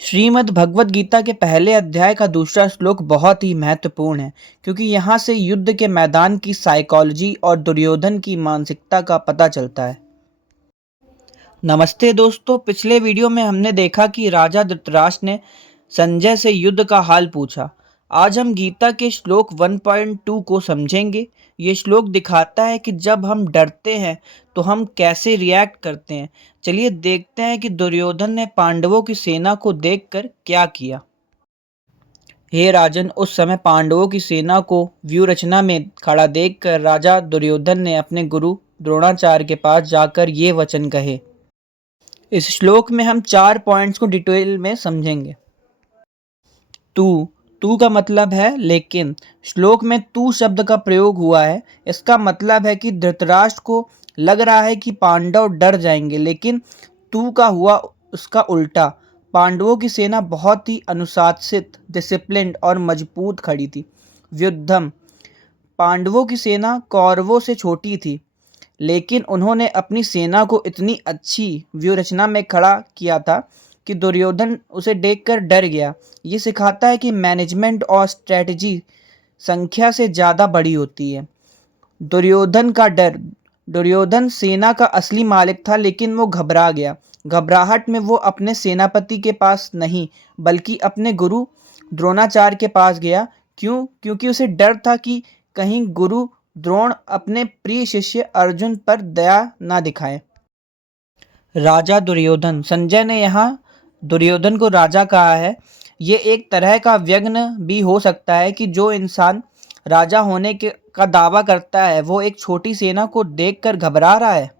श्रीमद् भगवद गीता के पहले अध्याय का दूसरा श्लोक बहुत ही महत्वपूर्ण है, क्योंकि यहाँ से युद्ध के मैदान की साइकोलॉजी और दुर्योधन की मानसिकता का पता चलता है। नमस्ते दोस्तों, पिछले वीडियो में हमने देखा कि राजा धृतराष्ट्र ने संजय से युद्ध का हाल पूछा। आज हम गीता के श्लोक 1.2 को समझेंगे। ये श्लोक दिखाता है कि जब हम डरते हैं तो हम कैसे रिएक्ट करते हैं। चलिए देखते हैं कि दुर्योधन ने पांडवों की सेना को देखकर क्या किया। हे राजन, उस समय पांडवों की सेना को व्यूह रचना में खड़ा देखकर राजा दुर्योधन ने अपने गुरु द्रोणाचार्य के पास जाकर ये वचन कहे। इस श्लोक में हम 4 पॉइंट्स को डिटेल में समझेंगे। तू का मतलब है लेकिन। श्लोक में तू शब्द का प्रयोग हुआ है। इसका मतलब है कि धृतराष्ट्र को लग रहा है कि पांडव डर जाएंगे, लेकिन तू का हुआ उसका उल्टा। पांडवों की सेना बहुत ही अनुशासित, डिसिप्लिन्ड और मजबूत खड़ी थी। व्युत्थम, पांडवों की सेना कौरवों से छोटी थी, लेकिन उन्होंने अपनी सेना को इतनी अच्छी व्यूह रचना में खड़ा किया था कि दुर्योधन उसे देखकर डर गया। ये सिखाता है कि मैनेजमेंट और स्ट्रेटजी संख्या से ज़्यादा बड़ी होती है। दुर्योधन का डर, दुर्योधन सेना का असली मालिक था, लेकिन वो घबरा गया। घबराहट में वो अपने सेनापति के पास नहीं बल्कि अपने गुरु द्रोणाचार्य के पास गया। क्योंकि उसे डर था कि कहीं गुरु द्रोण अपने प्रिय शिष्य अर्जुन पर दया ना दिखाएं। राजा दुर्योधन, संजय ने यहाँ दुर्योधन को राजा कहा है। ये एक तरह का व्यंग्य भी हो सकता है कि जो इंसान राजा होने के का दावा करता है वो एक छोटी सेना को देखकर घबरा रहा है।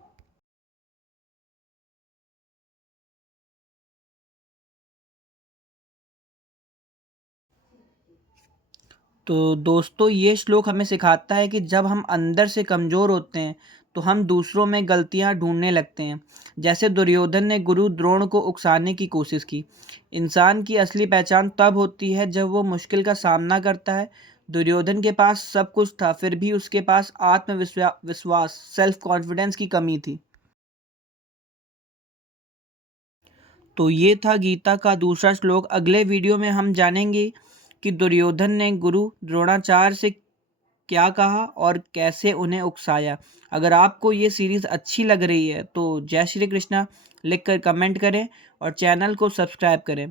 तो दोस्तों, ये श्लोक हमें सिखाता है कि जब हम अंदर से कमज़ोर होते हैं तो हम दूसरों में गलतियां ढूंढने लगते हैं। जैसे दुर्योधन ने गुरु द्रोण को उकसाने की कोशिश की। इंसान की असली पहचान तब होती है जब वो मुश्किल का सामना करता है। दुर्योधन के पास सब कुछ था, फिर भी उसके पास आत्मविश्वास, सेल्फ कॉन्फिडेंस की कमी थी। तो ये था गीता का दूसरा श्लोक। अगले वीडियो में हम जानेंगे कि दुर्योधन ने गुरु द्रोणाचार्य से क्या कहा और कैसे उन्हें उकसाया। अगर आपको ये सीरीज़ अच्छी लग रही है तो जय श्री कृष्णा लिखकर कमेंट करें और चैनल को सब्सक्राइब करें।